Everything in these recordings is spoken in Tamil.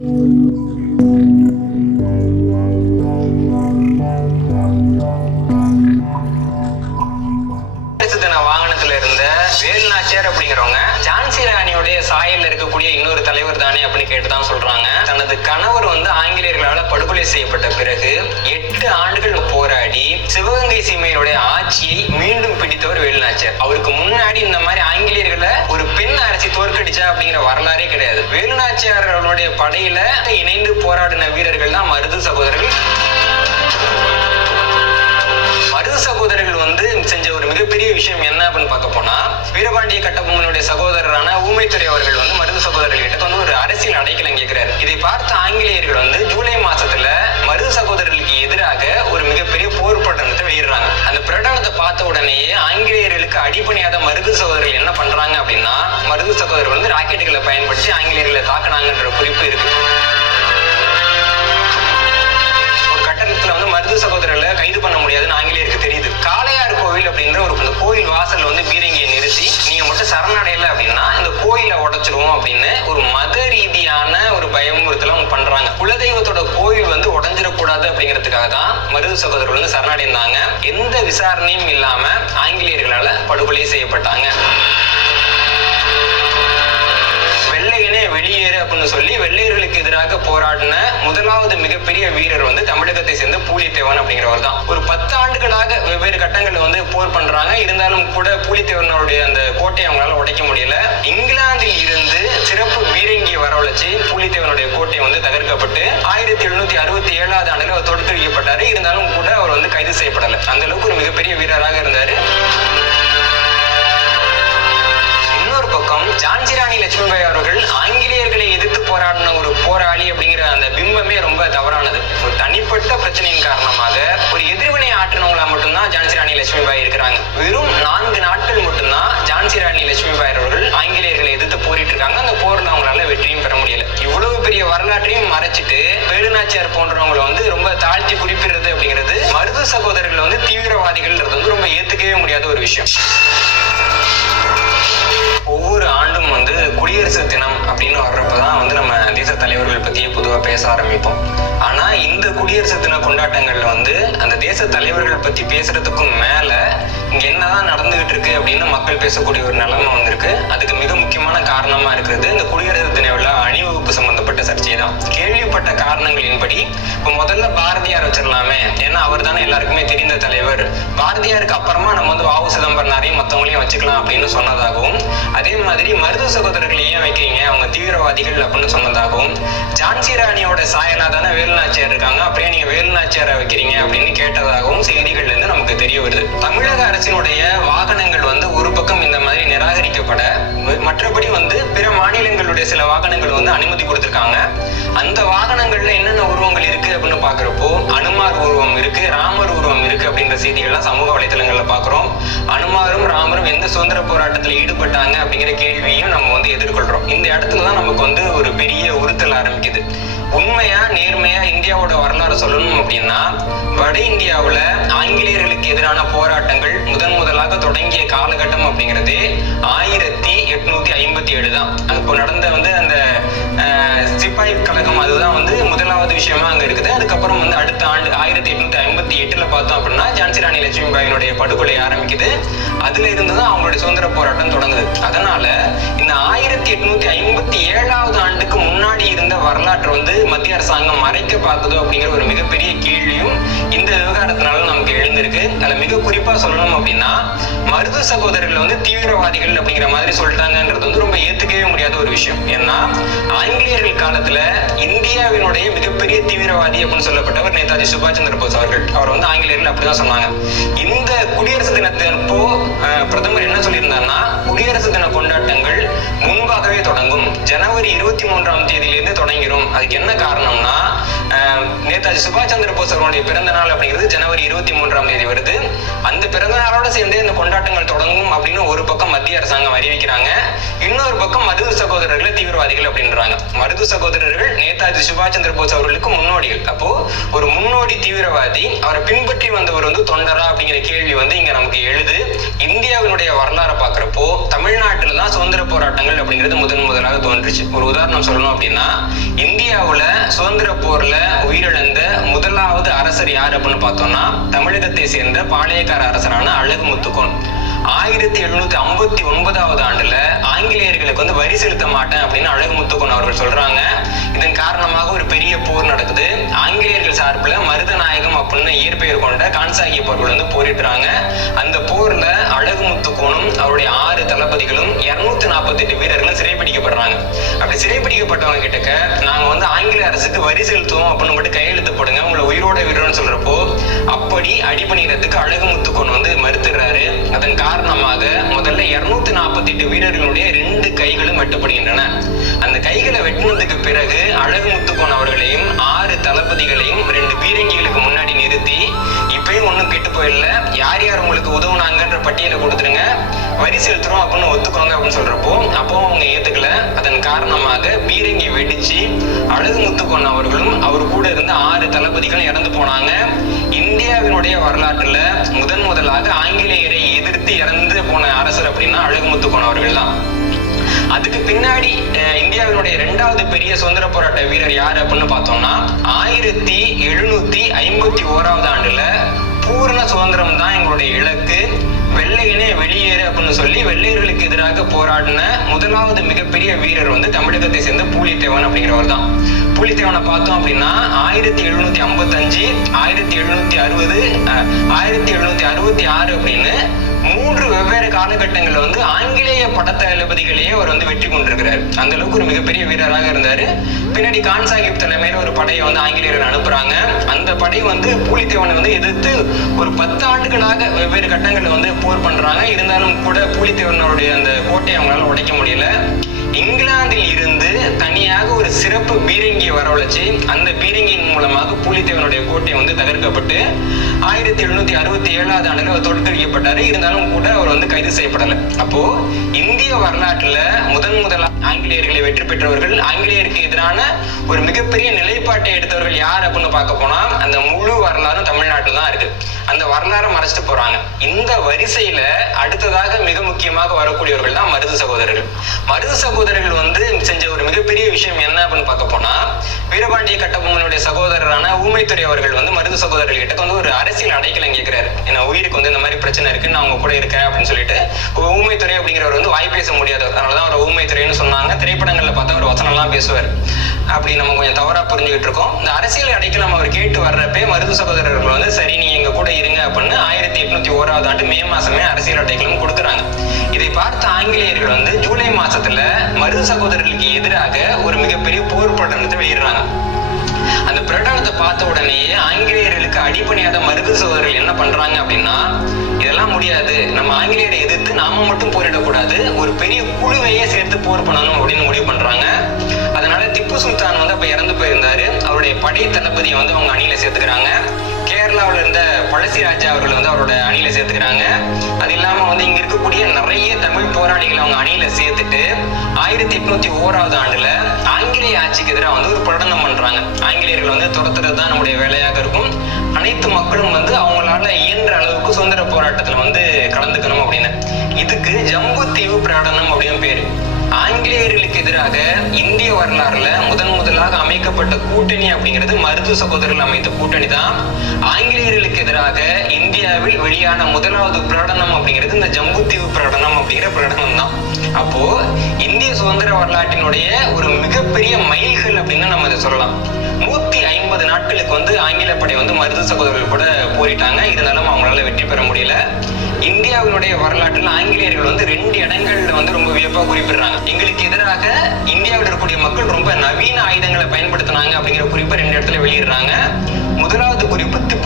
வாகனத்துல இருந்த வேலுநாச்சியார் அப்படிங்கிறவங்க ஜான்சி ராணியுடைய சாயல்ல இருக்கக்கூடிய இன்னொரு தலைவர் தானே அப்படின்னு கேட்டுதான் சொல்றாங்க. தனது கணவர் ஆங்கிலேயர்களால் படுகொலை செய்யப்பட்ட பிறகு 8 ஆண்டுகள் போராடி சிவகங்கை சீமையினுடைய ஆட்சியை மீண்டும் பிடித்தவர் வேலுநாச்சியார். அவருக்கு முன்னாடி இந்த மாதிரி ஆங்கிலேயர்களை ஒரு பெண் அரசி தோற்கடிச்சா அப்படிங்கிற வரலாறே கிடையாது. வேலுநாச்சியார் அவருடைய படையில இணைந்து போராடின வீரர்கள் தான் மருது சகோதரர்கள். மருது சகோதரர்கள் செஞ்ச ஒரு மிகப்பெரிய விஷயம் என்ன அப்படின்னு பார்க்க போனா, வீரபாண்டிய கட்டபொம்மனுடைய சகோதரரான ஊமைத்துறை அவர்கள் மருது சகோதரர்கள் கிட்ட ஒரு அரசியல் அடைக்கலம் கேட்கிறாரு. இதை பார்த்த ஆங்கிலேயர்கள் ஜூலை மாசத்துல மருது சகோதரர்களுக்கு எதிராக ஒரு மிகப்பெரிய போர் பிரகடனத்தை வெளியிடுறாங்க. அந்த பிரகடனத்தை பார்த்த உடனேயே ஆங்கிலேயர்களுக்கு அடிப்பணியாத மருது சகோதரர்கள் என்ன பண்றாங்க அப்படின்னா, மருது சகோதரர்கள் ராக்கெட்டுகளை பயன்படுத்தி ஆங்கிலேயர்களை தாக்குனாங்கன்ற குறிப்பு இருக்கு. மருது சகோதரர்களை கைது பண்ண முடியாதுன்னு ஆங்கிலேயருக்கு தெரியுது. காளையார் கோவில் அப்படின்ற ஒரு கோயில் வாசல் பீரங்கியை நிறுத்தி நீங்க மட்டும் சரணடையல அப்படின்னா இந்த கோயிலை உடைச்சிருவோம் அப்படின்னு ஒரு மத ரீதியான ஒரு பயமுறுத்தல அவங்க பண்றாங்க. குலதெய்வத்தோட கோயில் உடைஞ்சிடக்கூடாது அப்படிங்கிறதுக்காக தான் மருது சகோதரர்கள் சரணடைந்தாங்க. எந்த விசாரணையும் இல்லாம ஆங்கிலேயர்களால படுகொலை செய்யப்பட்டாங்க. வெள்ளையனே வெளியேறு அப்படின்னு சொல்லி வெள்ளையர்களுக்கு எதிராக போராடின முதலாவது மிகப்பெரிய வீரர் தமிழகத்தை சேர்ந்த பூலித்தேவன் அப்படிங்கிறவர் தான். ஒரு 10 ஆண்டுகளாக வெவ்வேறு கட்டங்கள்ல போர் பண்றாங்க. இருந்தாலும் கூட பூலித்தேவனுடைய அந்த கோட்டையை அவங்களால உடைக்க முடியல. இங்கிலாந்தில் இருந்து சிறப்பு பீரங்கியை வரவழைச்சு பூலித்தேவனுடைய கோட்டை தகர்க்கப்பட்டு 1767 ஆண்டுல அவர் தோற்கடிக்கப்பட்டாரு. இருந்தாலும் கூட அவர் கைது செய்யப்படல. அந்த அளவுக்கு ஒரு மிகப்பெரிய வீரராக இருந்தாரு. பக்கம் ஜான்சி ராணி லட்சுமிபாய் அவர்கள் ஆங்கிலேயர்களை எதிர்த்து போராடின ஒரு போராளி அப்படிங்கிற அந்த பிம்பமே ரொம்ப தவறானது. ஒரு தனிப்பட்ட பிரச்சனையின் காரணமாக ஒரு எதிர்வினை ஆற்றினவங்களா மட்டும்தான் ஜான்சி ராணி லட்சுமிபாய் இருக்கிறாங்க. வெறும் 4 நாட்கள் மட்டும்தான் ஜான்சி ராணி லட்சுமிபாய் அவர்கள் ஆங்கிலேயர்களை எதிர்த்து போரிட்டு இருக்காங்க. அந்த போர்ல அவங்களால வெற்றியும் பெற முடியல. இவ்வளவு பெரிய வரலாற்றையும் மறைச்சிட்டு வேலுநாச்சியார் போன்றவங்களை ரொம்ப தாழ்த்தி குறிப்பிடுறது அப்படிங்கிறது மருது சகோதரர்கள் தீவிரவாதிகள் ரொம்ப ஏத்துக்கவே முடியாத ஒரு விஷயம். ஒவ்வொரு ஆண்டும் குடியரசு தினம் அப்படின்னு வர்றப்பதான் நம்ம தேச தலைவர்கள் பத்தியே பொதுவா பேச ஆரம்பிப்போம். ஆனா இந்த குடியரசு தின கொண்டாட்டங்கள்ல அந்த தேச தலைவர்கள் பத்தி பேசுறதுக்கும் மேல இங்க என்னதான் நடந்துகிட்டு இருக்கு அப்படின்னு மக்கள் பேசக்கூடிய ஒரு நிலைமை வந்திருக்கு. அதுக்கு மிக முக்கியமான காரணமா இருக்கிறது இந்த குடியரசு தின விழா அணிவகுப்பு சம்பந்தப்பட்ட சர்ச்சை தான். கேள்விப்பட்ட காரணங்களின்படி இப்ப முதல்ல பாரதியார் வச்சிடலாமே, ஏன்னா அவர் தானே எல்லாருக்குமே தெரிந்த தலைவர். பாரதியாருக்கு அப்புறமா நம்ம வ.உ. சிதம்பரனாரையும் மற்றவங்களையும் வச்சுக்கலாம் அப்படின்னு சொன்னதாகவும், அதே மாதிரி மருது சகோதரர்கள் ஏன் வைக்கிறீங்க, அவங்க தீவிரவாதிகள் அப்படின்னு சொன்னதாகவும், ஜான்சி ராணியோட சாயலா தானே வேலுநாச்சியார் இருக்காங்க, அப்படியே நீங்க வேலுநாச்சியாரை வைக்கிறீங்க அப்படின்னு கேட்டதாகவும் செய்திகள்ல இருந்து நமக்கு தெரிய வருது. தமிழக அரசினுடைய வாகனங்கள் ஒரு பக்கம் இந்த மாதிரி நிராகரிக்கப்பட, மற்றபடி பிற மாநிலங்களுடைய சில வாகனங்கள் அனுமதி கொடுத்திருக்காங்க. அந்த வாகனங்கள்ல என்னென்ன உருவங்கள் இருக்கு அப்படின்னு பாக்குறப்போ அனுமார் உருவம் இருக்கு, ராமர் உருவம் இருக்கு அப்படின்ற செய்திகள்லாம் சமூக வலைதளங்கள்ல பாக்குறோம். அனுமாரும் ராமரும் எந்த சுதந்திர போராட்டத்தில் ஈடுபட்டாங்க அப்படிங்கிற கேள்வியும் நம்ம எதிர்கொள்றோம். இந்த இடத்துலதான் நமக்கு ஒரு பெரிய உறுத்தல் ஆரம்பிக்குது. உண்மையா நேர்மையா இந்தியாவோட வரலாறு சொல்லணும் அப்படின்னா, வட இந்தியாவுல ஆங்கிலேயர்களுக்கு எதிரான போராட்டங்கள் முதலாக தொடங்கிய காலகட்டம் அப்படிங்கிறது 1857 தான். அப்போ நடந்த அந்த சிப்பாய் கழகம் அதுதான் முதலாவது விஷயமா அங்க இருக்குது. அதுக்கப்புறம் அடுத்த ஆண்டு 1858 பார்த்தோம் அப்படின்னா ஜான்சி ராணி லட்சுமிபாயினுடைய படுகொலை ஆரம்பிக்குது. அதுல இருந்துதான் அவங்களுடைய சுதந்திர போராட்டம் தொடங்குது. அதனால இந்த 1857 ஆண்டுக்கு முன்னாடி இருந்த வரலாற்று மத்திய அரசாங்கம் மறைக்க பார்க்குதோ அப்படிங்கிற ஒரு மிகப்பெரிய கேள்வியும் இந்த விவகாரத்தினால நமக்கு எழுந்திருக்கு. அதுல மிக குறிப்பா சொல்லணும் அப்படின்னா, மருது சகோதரர்கள் தீவிரவாதிகள் அப்படிங்கிற மாதிரி சொல்லிட்டாங்கன்றது ரொம்ப ஏத்துக்கவே முடியாத ஒரு விஷயம். ஏன்னா ஆங்கிலேயர்கள் காலத்துல இந்தியாவினுடைய மிகப்பெரிய தீவிரவாதி அப்படின்னு சொல்லப்பட்டவர் நேதாஜி சுபாஷ் சந்திர போஸ் அவர்கள். அவர் ஆங்கிலேயர்கள் அப்படிதான் சொன்னாங்க. இந்த குடியரசு தினத்தப்போ பிரதமர் என்ன சொல்லியிருந்தாருன்னா, குடியரசு தின கொண்டாட்டங்கள் முன்பாகவே தொடங்கும், ஜனவரி 23ஆம் தேதியிலிருந்து தொடங்கிடும். அதுக்கு என்ன காரணம்னா, நேதாஜி சுபாஷ் சந்திர போஸ் அவருடைய பிறந்த நாள் அப்படிங்கிறது ஜனவரி 23 வருது. அந்த பிறந்த நாளோட சேர்ந்து இந்த கொண்டாட்டங்கள் தொடங்கும் அப்படின்னு ஒரு பக்கம் மத்திய அரசாங்கம் அறிவிக்கிறாங்க. இன்னொரு பக்கம் மருது சகோதரர்களை தீவிரவாதிகள் அப்படின்றாங்க. மருது சகோதரர்கள் நேதாஜி சுபாஷ் சந்திர போஸ் அவர்களுக்கு முன்னோடிகள். அப்போ ஒரு முன்னோடி தீவிரவாதி, அவரை பின்பற்றி வந்தவர் தொண்டரா அப்படிங்கிற கேள்வி இங்க நமக்கு எழுது. இந்தியாவினுடைய வரலாறை பாக்குறப்போ தமிழ்நாட்டில் தான் சுதந்திர போராட்டங்கள் அப்படிங்கிறது முதலாக தோன்றுச்சு. ஒரு உதாரணம் சொல்லணும் அப்படின்னா, இந்தியாவுல சுதந்திர போர்ல உயிரிழந்த முதலாவது அரசர் யார் அப்படின்னு பார்த்தோம்னா தமிழகத்தை சேர்ந்த பாளையக்கார அரசரான அழகு முத்துக்கோன். 1759 ஆண்டுல ஆங்கிலேயர்களுக்கு வரி செலுத்த மாட்டேன் அப்படின்னு அழகு முத்துக்கோன் அவர்கள் சொல்றாங்க. இதன் காரணமாக ஒரு பெரிய போர் நடக்குது. ஆங்கிலேயர்கள் சார்பில் மருதநாயகம் அப்படின்னு இயற்பெயர் கொண்ட கான்சாகிப் அவர்கள் போரிடுறாங்க. அந்த போர்ல அழகு முத்துக்கோனும் அவருடைய 6 தளபதிகளும் 248 வீரர்களும் சிறைப்பிடிக்கப்படுறாங்க. அப்படி சிறைப்பிடிக்கப்பட்டவங்க கிட்டக்க நாங்க ஆங்கில அரசுக்கு வரி செலுத்துவோம் அப்படின்னு மட்டும் கையெழுத்து போடுங்க, உங்களை உயிரோட விடுறோம்னு சொல்றப்போ அப்படி அடிபணிகிறதுக்கு அழகு முத்துக்கோன் மறுத்துறாரு. அதன் காரணமாக முதல்ல 248 வீரர்களுடைய 2 கைகளும் வெட்டப்படுகின்றன. அந்த கைகளை வெட்டினதுக்கு பிறகு அழகு முத்துக்கோன் அவர்களையும் 6 தளபதிகளையும் 2 பீரங்கிகளுக்கு முன்னாடி நிறுத்தி, இப்பயும் ஒன்னும் கெட்டு போயிடல, யார் யார் உங்களுக்கு உதவுனாங்கன்ற பட்டியலை கொடுத்துருங்க, வரி செலுத்துறோம் அப்படின்னு ஒத்துக்கோங்க அப்படின்னு சொல்றப்போ அப்போ அவங்க ஏத்துக்கல. அதன் காரணமாக பீரங்கி வெடிச்சு அழகு முத்துக்கோன் அவர்களும் அவர் கூட இருந்த 6 தளபதிகளும் இறந்து போனாங்க. இந்தியாவினுடைய வரலாற்றுல முதலாக ஆங்கிலேயரை எதிர்த்து இறந்து போன அரசர் அப்படின்னா அழகு முத்துக்கோன் அவர்கள் தான். அதுக்கு பின்னாடி இந்தியாவினுடைய 2வது பெரிய சுதந்திர போராட்ட வீரர் யாரு அப்படின்னு பார்த்தோம்னா 1751 ஆண்டுல பூர்ண சுதந்திரம் தான் எங்களுடைய இலக்கு, வெள்ளையனே வெளியேறு அப்படின்னு சொல்லி வெள்ளையர்களுக்கு எதிராக போராடின முதலாவது மிகப்பெரிய வீரர் தமிழகத்தை சேர்ந்த பூலித்தேவன் அப்படிங்கிறவர் தான். பூலித்தேவனை பார்த்தோம் அப்படின்னா 1755, 1760, 1766 அப்படின்னு 3 வெவ்வேறு காலகட்டங்கள்ல ஆங்கிலேய படத்தளபதிகளையே அவர் வெற்றி கொண்டிருக்கிறார். அந்த அளவுக்கு ஒரு மிகப்பெரிய வீரராக இருந்தாரு. பின்னாடி கான் சாஹிப் தலைமையில ஒரு படையை ஆங்கிலேயர்கள் அனுப்புறாங்க. அந்த படை பூலித்தேவனை எதிர்த்து ஒரு 10 ஆண்டுகளாக வெவ்வேறு கட்டங்கள்ல போர் பண்றாங்க. இருந்தாலும் கூட பூலித்தேவனுடைய அந்த கோட்டையை அவங்களால உடைக்க முடியல. இங்கிலாந்தில் இருந்து தனியாக ஒரு சிறப்பு பீரங்கியை வரவழைச்சு அந்த பீரங்கியின் மூலமாக பூலித்தேவனுடைய கோட்டை தகர்க்கப்பட்டு 1767 ஆண்டுல அவர் தோற்கடிக்கப்பட்டாரு. இருந்தாலும் கூட அவர் கைது செய்யப்படல. அப்போ இந்திய வரலாற்றுல முதலாக ஆங்கிலேயர்களை வெற்றி பெற்றவர்கள், ஆங்கிலேயருக்கு எதிரான ஒரு மிகப்பெரிய நிலைப்பாட்டை எடுத்தவர்கள் யார் அப்படின்னு பார்க்க போனா அந்த முழு வரலாறும் தமிழ்நாட்டில் தான் இருக்கு. அந்த வரலாறை மறைச்சிட்டு போறாங்க. இந்த வரிசையில அடுத்ததாக மிக முக்கியமாக வரக்கூடியவர்கள் தான் மருது சகோதரர்கள். மருது சகோதரர்கள் செஞ்ச ஒரு மிகப்பெரிய விஷயம் என்ன அப்படின்னு பார்க்க போனா, வீரபாண்டிய கட்டபொம்மனுடைய சகோதரரான ஊமைத்துறை அவர்கள் மருது சகோதரர்கள் கிட்ட ஒரு அரசியல் அடைக்கலம் கேட்கிறாரு. என்ன உயிருக்கு இந்த மாதிரி பிரச்சனை இருக்கு, நான் அவங்க கூட இருக்கேன் அப்படின்னு சொல்லிட்டு. ஊமைத்துறை அப்படிங்கிறவர் வாய் பேச முடியாதவர், அதனாலதான் அவர் ஊமைத்துறைன்னு சொன்னாங்க. திரைப்படங்கள்ல பார்த்தா அவர் வசனம் எல்லாம் பேசுவார். அப்படி நம்ம கொஞ்சம் தவறா புரிஞ்சுக்கிட்டு இருக்கோம். இந்த அரசியல் அடைக்கலம் அவர் கேட்டு வர்றப்பே மருது சகோதரர்கள் சரி நீ எங்க கூட இருங்க அப்படின்னு 1801 ஆண்டு மே மாசமே அரசியல் அடைக்கலம் கொடுக்குறாங்க. இதை பார்த்த ஆங்கிலேயர்கள் ஜூலை மாசத்துல மருது சகோதரர்களுக்கு எதிராக ஒரு மிகப்பெரிய போர் பிரகடனத்தை வெளியிடுறாங்க. அந்த பிரகடனத்தை பார்த்த உடனேயே ஆங்கிலேயர்களுக்கு அடிபணியாத மருது சகோதரர்கள் என்ன பண்றாங்க அப்படின்னா, இதெல்லாம் முடியாது, நம்ம ஆங்கிலேயரை எதிர்த்து நாம மட்டும் போரிடக்கூடாது, ஒரு பெரிய குழுவையே சேர்த்து போர் பண்ணணும் அப்படின்னு முடிவு பண்றாங்க. அதனால திப்பு சுல்தான் அப்ப இறந்து போயிருந்தாரு. அவருடைய படை தளபதியை அவங்க அணியில சேர்த்துக்கிறாங்க. கேரளாவில் இருந்த பழசி ராஜா அவர்கள் அவரோட அணியில சேர்த்துக்கிறாங்க. அது இல்லாம இங்க இருக்கக்கூடிய நிறைய தமிழ் போராளிகள் அவங்க அணியில சேர்த்துட்டு 1801 ஆண்டுல ஆங்கிலேய ஆட்சிக்கு எதிராக ஒரு பிரகடனம் பண்றாங்க. ஆங்கிலேயர்கள் துரத்துறது தான் நம்முடைய வேலையாக இருக்கும், அனைத்து மக்களும் அவங்களால இயன்ற அளவுக்கு சுதந்திர போராட்டத்துல கலந்துக்கணும் அப்படின்னு. இதுக்கு ஜம்பு தீவு பிரகடனம் அப்படின்னு பேரு. ஆங்கிலேயர்களுக்கு எதிராக இந்திய வரலாறுல முதலாக அமைக்கப்பட்ட கூட்டணி அப்படிங்கிறது மருது சகோதரர்கள் அமைத்த கூட்டணி தான். ஆங்கிலேயர்களுக்கு எதிராக இந்தியாவில் வெளியான முதலாவது பிரகடனம் அப்படிங்கிறது இந்த ஜம்புத்தீவு பிரகடனம் அப்படிங்கிற பிரகடனம் தான். அப்போ இந்திய சுதந்திர வரலாற்றினுடைய ஒரு மிகப்பெரிய மைல்கல் அப்படின்னு நம்ம இதை சொல்லலாம். 150 நாட்களுக்கு ஆங்கில படை மருது சகோதரர்கள் கூட போரிட்டாங்க. இருந்தாலும் அவங்களால வெற்றி பெற முடியல. இந்தியாவினுடைய வரலாற்றில் ஆங்கிலேயர்கள் 2 இடங்கள்ல ரொம்ப வியப்பா குறிப்பிடுறாங்க. எங்களுக்கு எதிராக இந்தியாவில் இருக்கக்கூடிய மக்கள் ரொம்ப நவீன ஆயுதங்களை பயன்படுத்தினாங்க அப்படிங்கிற குறிப்பை 2 இடத்துல வெளியிடுறாங்க. முதலாவது குறிப்பு திப்பு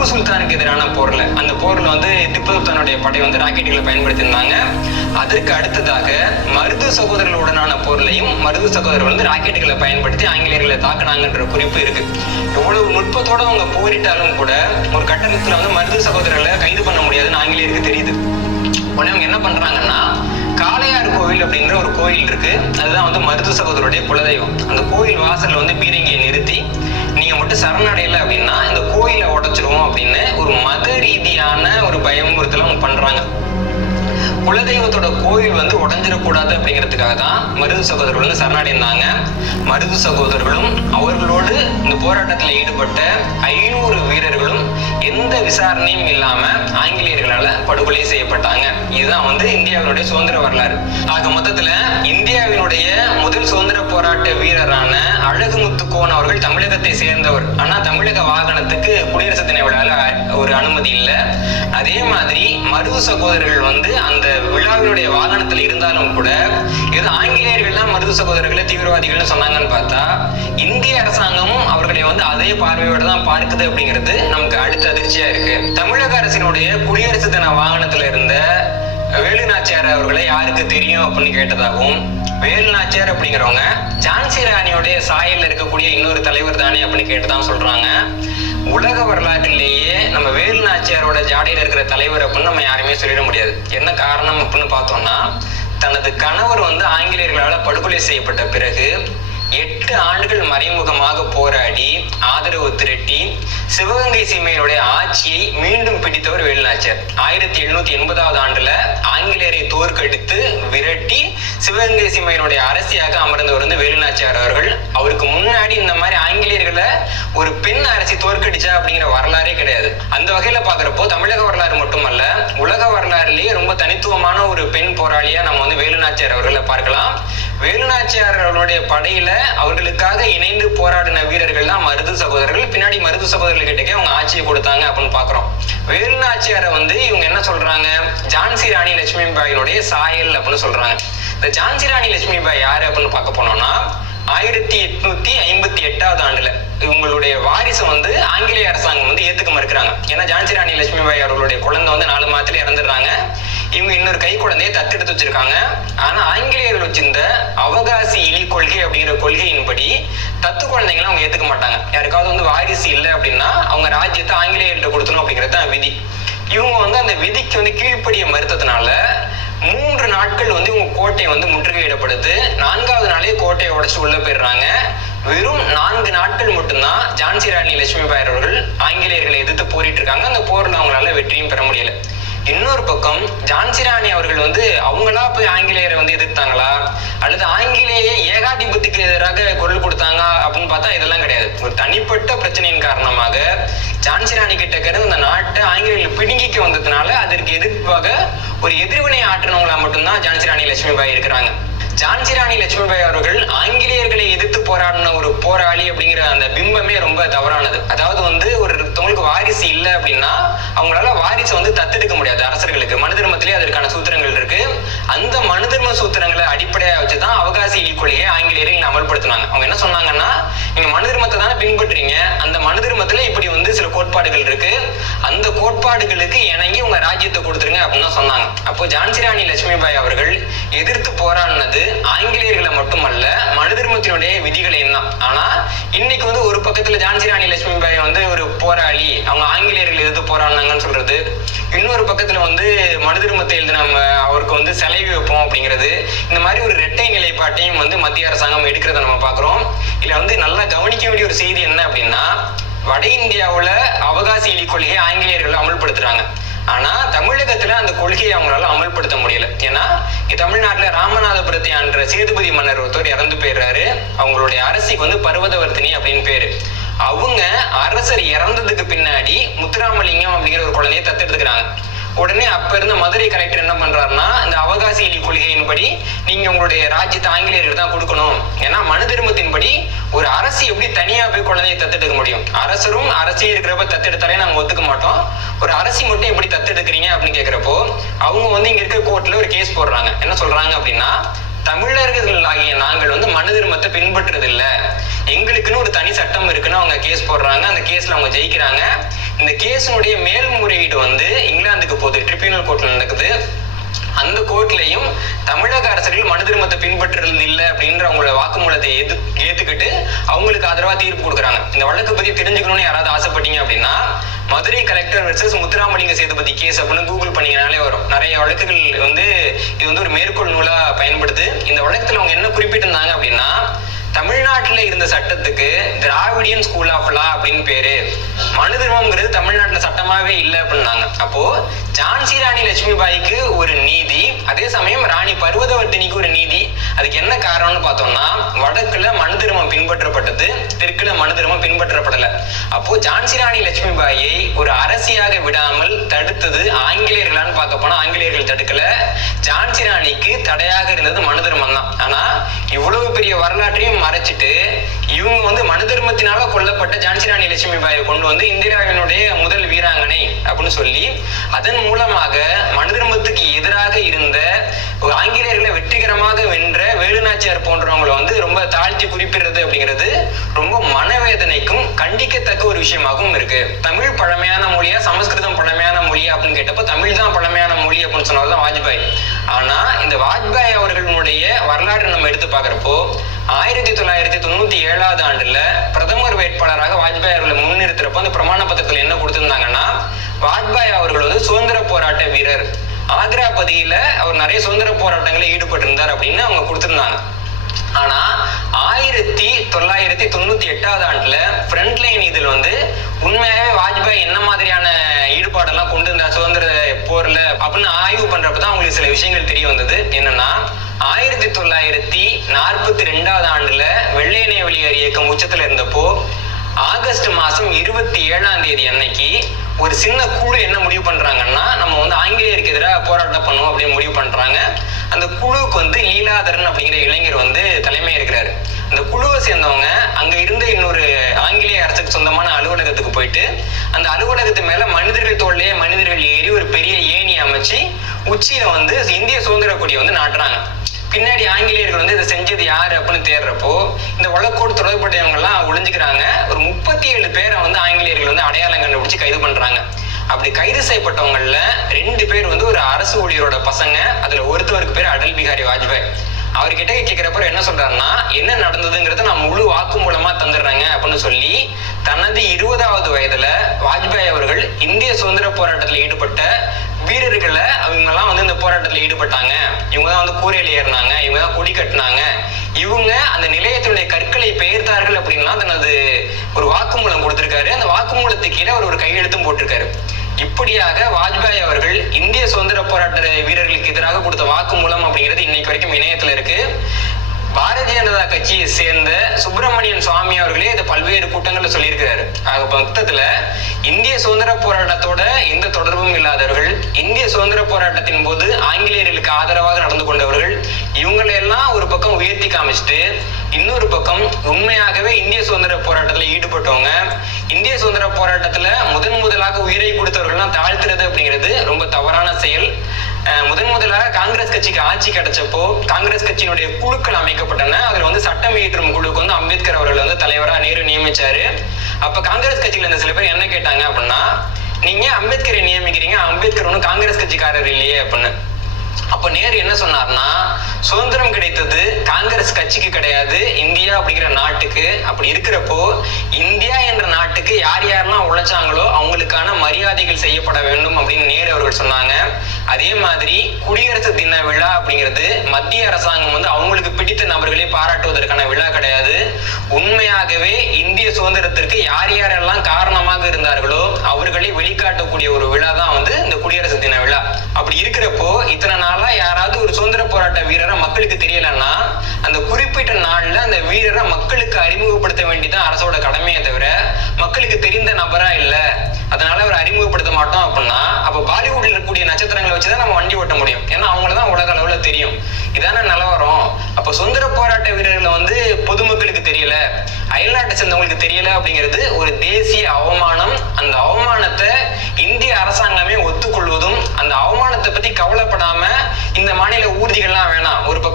சுல்தானுக்கு எதிரான போர்ல, அந்த போர்ல வந்து திப்பு சுல்தானுடைய படை வந்து ராக்கெட்டுகளை பயன்படுத்தியிருந்தாங்க. அதற்கு அடுத்ததாக மருது சகோதரர்களுடனான போர்லையும் மருது சகோதரர்கள் வந்து ராக்கெட்டுகளை பயன்படுத்தி ஆங்கிலேயர்களை தாக்குனாங்கன்ற குறிப்பு இருக்கு. எவ்வளவு நுட்பத்தோட அவங்க போரிட்டாலும் கூட ஒரு கட்டணத்துல வந்து மருது சகோதரர்களை கைது பண்ண முடியாதுன்னு ஆங்கிலேயருக்கு தெரியுது. உடனே அவங்க என்ன பண்றாங்கன்னா, காளையார் கோவில் அப்படின்ற ஒரு கோயில் இருக்கு, அதுதான் வந்து மருது சகோதரருடைய குலதெய்வம். அந்த கோயில் வாசல்ல வந்து பீரங்கியை நிறுத்தி, நீங்க மட்டும் சரணடையல அப்படின்னா இந்த கோயிலை உடைச்சிருவோம் அப்படின்னு ஒரு மத ரீதியான ஒரு பயமுறுத்தல அவங்க பண்றாங்க. குலதெய்வத்தோட கோயில் வந்து உடஞ்சிடக்கூடாது அப்படிங்கிறதுக்காக தான் மருது சகோதரர்கள் வந்து சரணடைந்தாங்க. மருது சகோதரர்களும் அவர்களோடு இந்த போராட்டத்தில் ஈடுபட்ட 500 வீரர்களும் எந்த விசாரணையும் இல்லாம ஆங்கிலேயர்களால படுகொலை செய்யப்பட்டாங்க. இதுதான் வந்து இந்தியாவினுடைய சுதந்திர வரலாறு. ஆக மொத்தத்துல இந்தியாவினுடைய முதல் சுதந்திர போராட்ட வீரரான அழகுமுத்துக்கோன் அவர்கள் தமிழகத்தை சேர்ந்தவர். ஆனா தமிழக வாகனத்துக்கு குடியரசு தின விழால ஒரு அனுமதி இல்லை. அதே மாதிரி மருது சகோதரர்கள் வந்து அந்த விழாவினுடைய வாகனத்துல இருந்தாலும் கூட இது ஆங்கிலேயர்கள் தான் மருது சகோதரர்களை தீவிரவாதிகள்னு சொன்னாங்கன்னு பார்த்தா இந்திய அரசாங்கமும் அவர்களை வந்து அதே பார்வையோட தான் பார்க்குது அப்படிங்கிறது நமக்கு அடுத்த அதிர்ச்சியா இருக்கு. தமிழக அரசினுடைய குடியரசு தின வாகனத்துல இருந்த வேலு நாச்சியார் அவர்களை யாருக்கு தெரியும் அப்படின்னு கேட்டதாகவும், வேலு நாச்சியார் அப்படிங்கிறவங்க ஜான்சி ராணியோடைய சாயல்ல இருக்கக்கூடிய இன்னொரு தலைவர் தானே அப்படின்னு கேட்டதான் சொல்றாங்க. உலக வரலாற்றிலேயே நம்ம வேலு நாச்சியாரோட ஜாடையில இருக்கிற தலைவர் அப்படின்னு நம்ம யாருமே சொல்லிட முடியாது. என்ன காரணம் அப்படின்னு பார்த்தோம்னா, தனது கணவர் வந்து ஆங்கிலேயர்களால படுகொலை செய்யப்பட்ட பிறகு 8 ஆண்டுகள் மறைமுகமாக போராடி ஆதரவு திரட்டி சிவகங்கை சீமையினுடைய ஆட்சியை மீண்டும் பிடித்தவர் வேலு நாச்சியார். 1780ஆவது ஆண்டுல ஆங்கிலேயரை தோற்கடித்து விரட்டி சிவகங்கை சீமையினுடைய அரசியாக அமர்ந்தவர் வந்து வேலு நாச்சியார் அவர்கள். அவருக்கு முன்னாடி இந்த மாதிரி ஆங்கிலேயர்களை ஒரு பெண் அரசி தோற்கடிச்சா அப்படிங்கிற வரலாறே கிடையாது. அந்த வகையில பாக்குறப்போ தமிழக வரலாறு மட்டுமல்ல, உலக வரலாறுலயே ரொம்ப தனித்துவமான ஒரு பெண் போராளியா நம்ம வந்து வேலு நாச்சியார் அவர்களை பார்க்கலாம். வேலு நாச்சியார் அவர்களுடைய படையில அவர்களுக்காக இணைந்து போராடின வீரர்கள் தான் மருது சகோதரர்கள். பின்னாடி மருது சகோதரர்கள் கிட்டக்கே அவங்க ஆட்சியை கொடுத்தாங்க அப்படின்னு பாக்குறோம். வேலு நாச்சியாரை வந்து இவங்க என்ன சொல்றாங்க, ஜான்சி ராணி லட்சுமிபாயினுடைய சாயல் அப்படின்னு சொல்றாங்க. இந்த ஜான்சி ராணி லட்சுமிபாய் யாரு அப்படின்னு பார்க்க போனோம்னா, 1858ஆவது ஆண்டுல இவங்களுடைய வாரிசு வந்து ஆங்கிலேய அரசாங்கம் வந்து ஏத்துக்க மறுக்கிறாங்க. ஏன்னா ஜான்சி ராணி லட்சுமிபாய் அவர்களுடைய குழந்தை வந்து 4 மாதத்துல இறந்துடுறாங்க. இவங்க இன்னொரு கை குழந்தையை தத்தெடுத்து வச்சிருக்காங்க. ஆனா ஆங்கிலேயர்கள் வச்சிருந்த அவகாசி இழி கொள்கை அப்படிங்கிற கொள்கையின்படி தத்து குழந்தைங்களை அவங்க ஏத்துக்க மாட்டாங்க. யாருக்காவது வந்து வாரிசு இல்லை அப்படின்னா அவங்க ராஜ்யத்தை ஆங்கிலேயர்கிட்ட கொடுத்தணும் அப்படிங்கிறது தான் விதி. இவங்க வந்து அந்த விதிக்கு வந்து கீழ்ப்படிய மறுத்ததுனால 3 நாட்கள் வந்து இவங்க கோட்டை வந்து முற்றுகையிடப்படுது. 4வது நாளே கோட்டையை உடைச்சு உள்ள போயிடுறாங்க. வெறும் 4 நாட்கள் மட்டும்தான் ஜான்சி ராணி லட்சுமிபாய் அவர்கள் ஆங்கிலேயர்களை எதிர்த்து போரிட்டு இருக்காங்க. அந்த போர்ல அவங்களால வெற்றியும் பெற முடியல. இன்னொரு பக்கம் ஜான்சி ராணி அவர்கள் வந்து அவங்களா போய் ஆங்கிலேயரை வந்து எதிர்த்தாங்களா அல்லது ஆங்கிலேய ஏகாதிபத்தியத்துக்கு எதிராக குரல் கொடுத்தாங்க அப்படின்னு பார்த்தா இதெல்லாம் கிடையாது. ஒரு தனிப்பட்ட பிரச்சனையின் காரணமாக ஜான்சி ராணி கிட்ட இருந்து இந்த நாட்டை ஆங்கிலேயர்கள் பிடுங்கிக்க வந்ததுனால அதற்கு எதிர்ப்பாக ஒரு எதிர்வினை ஆற்றினவங்களா மட்டும்தான் ஜான்சி ராணி லட்சுமிபாய் இருக்கிறாங்க. ஜான்சி ராணி லட்சுமிபாய் அவர்கள் ஆங்கிலேயர்களை எதிர்த்து போராடின ஒரு போராளி அப்படிங்கிற அந்த பிம்பமே ரொம்ப தவறானது. அதாவது வந்து ஒருத்தவங்களுக்கு வாரிசு இல்லை அப்படின்னா அவங்களால வாரிசை வந்து தத்தெடுக்க முடியாது. அரசர்களுக்கு மனு தர்மத்திலேயே அதற்கான சூத்திரங்கள் இருக்கு. அந்த மனு தர்ம சூத்திரங்களை அடிப்படையாக வச்சுதான் அவகாசி இழி கொள்கையை ஆங்கிலேயர்கள் அமல்படுத்தினாங்க. அவங்க என்ன சொன்னாங்கன்னா, நீங்க மனு தர்மத்தை தானே பின்பற்றுறீங்க, அந்த மனு தர்மத்துல இப்படி வந்து சில கோட்பாடுகள் இருக்கு, அந்த கோட்பாடுகளுக்கு இணங்கி உங்க ராஜ்யத்தை கொடுத்துருங்க அப்படின்னு சொன்னாங்க. அப்போ ஜான்சி ராணி லட்சுமிபாய் அவர்கள் எதிர்த்து போராடினது ஆங்கிலேயர்களை மட்டுமல்ல, மனு தர்மத்தினுடைய விதிகளையும் தான். ஆனா இன்னைக்கு வந்து ஒரு பக்கத்துல ஜான்சி ராணி லட்சுமிபாய் வந்து ஒரு போராளி, அவங்க ஆங்கிலேயர்கள் எதிர்த்து போராடினாங்கன்னு சொல்றது, இன்னொரு பக்கத்துல வந்து மனு தர்மத்தை எழுதி நம்ம அவருக்கு வந்து சிலை வைப்போம் அப்படிங்கிறது, இந்த மாதிரி ஒரு இரட்டை நிலைப்பாட்டையும் வந்து மத்திய அரசாங்கம் எடுக்கிறத நம்ம பாக்குறோம். இதுல வந்து நல்லா கவனிக்க வேண்டிய ஒரு செய்தி என்ன அப்படின்னா, வட இந்தியாவுல அவகாசி இழி கொள்கையை ஆங்கிலேயர்கள் அமல்படுத்துறாங்க. ஆனா தமிழகத்துல அந்த கொள்கையை அவங்களால அமல்படுத்த முடியல. ஏன்னா தமிழ்நாட்டுல ராமநாதபுரத்தை ஆண்ட சேதுபதி மன்னர் ஒருத்தர் இறந்து போயிடுறாரு. அவங்களுடைய அரசிக்கு வந்து பர்வதவர்த்தினி அப்படின்னு பேரு. அவங்க அரசர் இறந்ததுக்கு பின்னாடி முத்துராமலிங்கம் அப்படிங்கிற ஒரு குழந்தைய தத்தெடுத்துக்கிறாங்க. உடனே அப்ப இருந்த மதுரை கலெக்டர் என்ன பண்றாருன்னா, இந்த அவகாசி இழி கொள்கையின்படி நீங்க உங்களுடைய ராஜ்யத்தை ஆங்கிலேயர்கள் தான் கொடுக்கணும். ஏன்னா மனு தர்மத்தின்படி ஒரு அரசு எப்படி தனியா போய் குழந்தையை தத்தெடுக்க முடியும், அரசரும் அரசியும் இருக்கிறப்ப தத்தெடுத்தாலே நாங்க ஒத்துக்க மாட்டோம், ஒரு அரசி மட்டும் எப்படி தத்தெடுக்கிறீங்க அப்படின்னு கேட்கிறப்போ அவங்க வந்து இங்க இருக்க கோர்ட்ல ஒரு கேஸ் போடுறாங்க. என்ன சொல்றாங்க அப்படின்னா, தமிழர்கள் ஆகிய நாங்கள் வந்து மனு தர்மத்தை பின்பற்றுறது இல்ல, எங்களுக்குன்னு ஒரு தனி சட்டம் இருக்குன்னு அவங்க கேஸ் போடுறாங்க. அந்த கேஸ்ல அவங்க ஜெயிக்கிறாங்க. இந்த கேஸினுடைய மேல்முறையீடு வந்து இங்கிலாந்துக்கு போகுது, ட்ரிபியூனல் கோர்ட்ல நடக்குது. அந்த கோர்ட்லயும் தமிழக அரசுகள் மனு தர்மத்தை பின்பற்றுறது இல்லை அப்படின்ற அவங்களோட வாக்குமூலத்தை ஏத்துக்கிட்டு அவங்களுக்கு ஆதரவா தீர்ப்பு கொடுக்குறாங்க. இந்த வழக்கு பத்தி தெரிஞ்சுக்கணும்னு யாராவது ஆசைப்பட்டீங்க அப்படின்னா Madurai collector versus Muthuramalinga Sethupathi case அப்படின்னு கூகுள் பண்ணீங்கனாலே வரும். நிறைய வழக்குகள் வந்து இது வந்து ஒரு மேற்கோள் நூலா பயன்படுது. இந்த வழக்கத்துல அவங்க என்ன குறிப்பிட்டிருந்தாங்க அப்படின்னா, தமிழ்நாட்டுல இருந்த சட்டத்துக்கு திராவிடியன் ஸ்கூல் ஆஃப் லா அப்படின்னு பேரு, மனு தர்மம்ங்கிறது தமிழ்நாட்டுல சட்டமாவே இல்லை அப்படின்னாங்க. அப்போ ஜான்சி ராணி லட்சுமி பாய்க்கு ஒரு நீதி, அதே சமயம் ராணி பர்வதவர்த்தினிக்கு ஒரு நீதி. அதுக்கு என்ன காரணம்னு பார்த்தோம்னா, வடக்குல மனு தர்மம் பின்பற்றப்பட்டது, தெற்குல மனு தர்மம் பின்பற்றப்படல. அப்போ ஜான்சி ராணி லட்சுமி பாயை ஒரு அரசியாக விடாமல் தடுத்தது ஆங்கிலேயர்களான்னு பார்க்க போனா ஆங்கிலேயர்கள் தடுக்கல, ஜான்சி ராணிக்கு தடையாக இருந்தது மனு தர்மம் தான். ஆனா இவ்வளவு பெரிய வரலாற்றையும் மறைச்சிட்டு இவங்க வந்து மனு தர்மத்தினால கொல்லப்பட்ட ஜான்சி ராணி லட்சுமி பாயை கொண்டு வந்து இந்திராவினுடைய முதல் வீராங்கனை அப்படின்னு சொல்லி அதன் மூலமாக மனு தர்மத்துக்கு எதிராக இருந்த ஆங்கிலேயர்களை வெற்றிகரமாக வென்ற வேலுநாச்சியார் போன்றவங்களை வந்து ரொம்ப தாழ்த்தி குறிப்பிடுறது அப்படிங்கிறது ரொம்ப மனவேதனைக்கும் கண்டிக்கத்தக்க ஒரு விஷயமாகவும் இருக்கு. தமிழ் பழமையான மொழியா சமஸ்கிருதம் பழமையான மொழியா அப்படின்னு கேட்டப்போ தமிழ் தான் பழமையான மொழி அப்படின்னு சொன்னதான் வாஜ்பாய். ஆனா இந்த வாஜ்பாய் அவர்களுடைய வரலாறு நம்ம எடுத்து பாக்குறப்போ 1997 ஆண்டுல பிரதமர் வேட்பாளராக வாஜ்பாய் அவர்களை முன்னிறுத்துறப்போ அந்த பிரமாண பத்திரத்துல என்ன கொடுத்திருந்தாங்கன்னா, வாஜ்பாய் அவர்கள் வந்து சுதந்திர போராட்ட வீரர், ஆக்ரா பகுதியில அவர் நிறைய சுதந்திர போராட்டங்களில் ஈடுபட்டு இருந்தார் அப்படின்னு அவங்க கொடுத்திருந்தாங்க. ஆனா 1998 ஆண்டுல ஃப்ரண்ட் லைன் இதில் வந்து உண்மையாவே வாஜ்பாய் என்ன மாதிரியான ஈடுபாடெல்லாம் கொண்டு இருந்தார் சுதந்திர போர்ல அப்படின்னு ஆய்வு பண்றப்பதான் அவங்களுக்கு சில விஷயங்கள் தெரிய வந்தது. என்னன்னா 1942 ஆண்டுல வெள்ளையனே வெளியேறு இயக்கம் உச்சத்துல இருந்தப்போ ஆகஸ்ட் மாசம் 27 அன்னைக்கு ஒரு சின்ன குழு என்ன முடிவு பண்றாங்கன்னா, நம்ம வந்து ஆங்கிலேயருக்கு எதிராக போராட்டம் பண்ணுவோம் அப்படின்னு முடிவு பண்றாங்க. அந்த குழுவுக்கு வந்து லீலாதரன் அப்படிங்கிற இளைஞர் வந்து தலைமை இருக்கிறாரு. அந்த குழுவை சேர்ந்தவங்க அங்க இருந்த இன்னொரு ஆங்கிலேய அரசுக்கு சொந்தமான அலுவலகத்துக்கு போயிட்டு அந்த அலுவலகத்து மேல மனிதர்கள் தோல்லையே மனிதர்கள் ஏறி ஒரு பெரிய ஏணி அமைச்சு உச்சியில வந்து இந்திய சுதந்திர கொடியை வந்து நாட்டுறாங்க. பின்னாடி ஆங்கிலேயர்கள் வந்து இதை செஞ்சது யாரு அப்படின்னு தேடுறப்போ இந்த வழக்கோடு தொடர்புடையவங்க எல்லாம் ஒளிஞ்சுக்கிறாங்க. ஒரு 37 பேரை வந்து ஆங்கிலேயர்கள் வந்து அடையாளம் கண்டுபிடிச்சு கைது பண்றாங்க. அப்படி கைது செய்யப்பட்டவங்கல 2 பேர் வந்து ஒரு அரசு ஊழியரோட பசங்க. அதுல ஒருத்தவருக்கு பேர் அடல் பிகாரி வாஜ்பாய். அவர்கிட்ட கேட்கிறப்ப என்ன சொல்றாருன்னா, என்ன நடந்ததுங்கிறத நான் முழு வாக்கு மூலமா தந்துடுறேங்க அப்படின்னு சொல்லி தனது 20வது வயதுல வாஜ்பாய் அவர்கள் இந்திய சுதந்திர போராட்டத்தில் ஈடுபட்ட வீரர்களை அவங்க எல்லாம் வந்து இந்த போராட்டத்தில் ஈடுபட்டாங்க, இவங்க தான் வந்து கூரையில ஏறினாங்க, இவங்க தான் கொடி கட்டினாங்க, இவங்க அந்த நிலையத்தினுடைய கற்களை பெயர்த்தார்கள் அப்படின்லாம் தனது ஒரு வாக்குமூலம் கொடுத்திருக்காரு. அந்த வாக்குமூலத்துக்கு கீழே அவர் ஒரு கையெழுத்தும் போட்டிருக்காரு. இப்படியாக வாஜ்பாய் அவர்கள் இந்திய சுதந்திர போராட்ட வீரர்களுக்கு எதிராக கொடுத்த வாக்குமூலம் அப்படிங்கிறது இன்னைக்கு வரைக்கும் இணையத்துல இருக்கு. பாரதிய ஜனதா கட்சியை சேர்ந்த சுப்பிரமணியன் சுவாமி அவர்களே இதை பல்வேறு கூட்டங்கள்ல சொல்லியிருக்கிறாரு. ஆக மொத்தத்துல இந்திய சுதந்திர போராட்டத்தோட எந்த தொடர்பும் இல்லாதவர்கள், இந்திய சுதந்திர போராட்டத்தின் போது ஆங்கிலேயர்களுக்கு ஆதரவாக நடந்து கொண்டவர்கள், இவங்களெல்லாம் ஒரு பக்கம் உயர்த்தி காமிச்சிட்டு இன்னொரு பக்கம் உண்மையாகவே இந்திய சுதந்திர போராட்டத்துல ஈடுபட்டவங்க, இந்திய சுதந்திர போராட்டத்துல முதலாக உயிரை கொடுத்தவர்கள்லாம் தாழ்த்துறது அப்படிங்கிறது ரொம்ப தவறான செயல். முதலாக காங்கிரஸ் கட்சிக்கு ஆட்சி கிடைச்சப்போ காங்கிரஸ் கட்சியினுடைய குழுக்கள் அமைக்கப்பட்டன. அதுல வந்து சட்டம் இயற்றும் குழுக்கு வந்து அம்பேத்கர் அவர்கள் வந்து தலைவரா நேரு நியமிச்சாரு. அப்ப காங்கிரஸ் கட்சியில இருந்த சில பேர் என்ன கேட்டாங்க அப்படின்னா, நீங்க அம்பேத்கரை நியமிக்கிறீங்க, அம்பேத்கர் ஒன்னும் காங்கிரஸ் கட்சிக்காரர் இல்லையே அப்படின்னு. அப்ப நேரு என்ன சொன்னார்னா, சுதந்திரம் கிடைத்தது காங்கிரஸ் கட்சிக்கு கிடையாது, இந்தியா அப்படிங்கிற நாட்டுக்கு. அப்படி இருக்கிறப்போ இந்தியா என்ற நாட்டுக்கு யார் யாரெல்லாம் உழைச்சாங்களோ அவங்களுக்கான மரியாதைகள் செய்யப்பட வேண்டும் அப்படின்னு நேரு அவர்கள் சொன்னாங்க. அதே மாதிரி குடியரசு தின விழா அப்படிங்கிறது மத்திய அரசாங்கம் வந்து அவங்களுக்கு பிடித்த நபர்களை பாராட்டுவதற்கான விழா கிடையாது. உண்மையாகவே இந்திய சுதந்திரத்திற்கு யார் யாரெல்லாம் காரணமாக இருந்தார்களோ அவர்களை வெளிக்காட்டக்கூடிய ஒரு விழா தான் வந்து இந்த குடியரசு தின விழா. அப்படி இருக்கிறப்போ இத்தனை நாளா யாராவது ஒரு சுதந்திர போராட்ட வீரரை மக்களுக்கு தெரியலன்னா அந்த குறிப்பிட்ட நாள்ல அந்த வீரரை மக்களுக்கு அறிமுகப்படுத்த வேண்டியதான் அரசோட கடமையை தவிர மக்களுக்கு தெரிந்த நபரா இல்ல அதனால அவர் அறிமுகப்படுத்த மாட்டோம் அப்படின்னா, அப்ப பாலிவுட்ல இருக்கக்கூடிய நட்சத்திரங்களை வச்சுதான் நம்ம வண்டி ஓட்ட முடியும். ஏன்னா அவங்களதான் உலக அளவுல தெரியும். இதான நிலவரம். அப்ப சுதந்திர போராட்ட வீரர்களை வந்து பொதுமக்களுக்கு தெரியல, அயல்நாட்டை சேர்ந்தவங்களுக்கு தெரியல அப்படிங்கிறது ஒரு தேசிய அவமானம். அந்த அவமானத்தை இந்திய அரசாங்கமே ஒத்துக்கொள்வதும், அந்த அவமானத்தை பத்தி கவலைப்படாம இந்த மாநில ஊர்திகள்லாம் வேணாம், ஒரு பக்கம்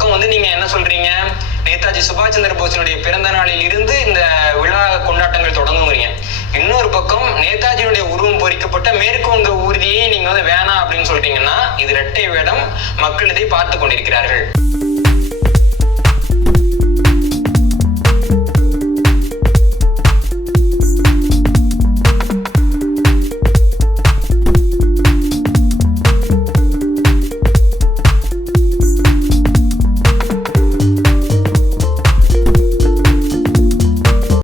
பக்கம் வந்து நீங்க என்ன சொல்றீங்க, நேதாஜி சுபாஷ் சந்திர போஸினுடைய பிறந்த நாளில் இருந்து இந்த விழா கொண்டாட்டங்கள் தொடங்குங்கிறீங்க. இன்னொரு பக்கம் நேதாஜியுடைய உருவம் பொறிக்கப்பட்ட மேற்கு வங்க ஊர்தியை நீங்க வந்து வேணாம் அப்படின்னு சொல்றீங்கன்னா இது இரட்டை வேடம். மக்கள் இதை பார்த்து கொண்டிருக்கிறார்கள்.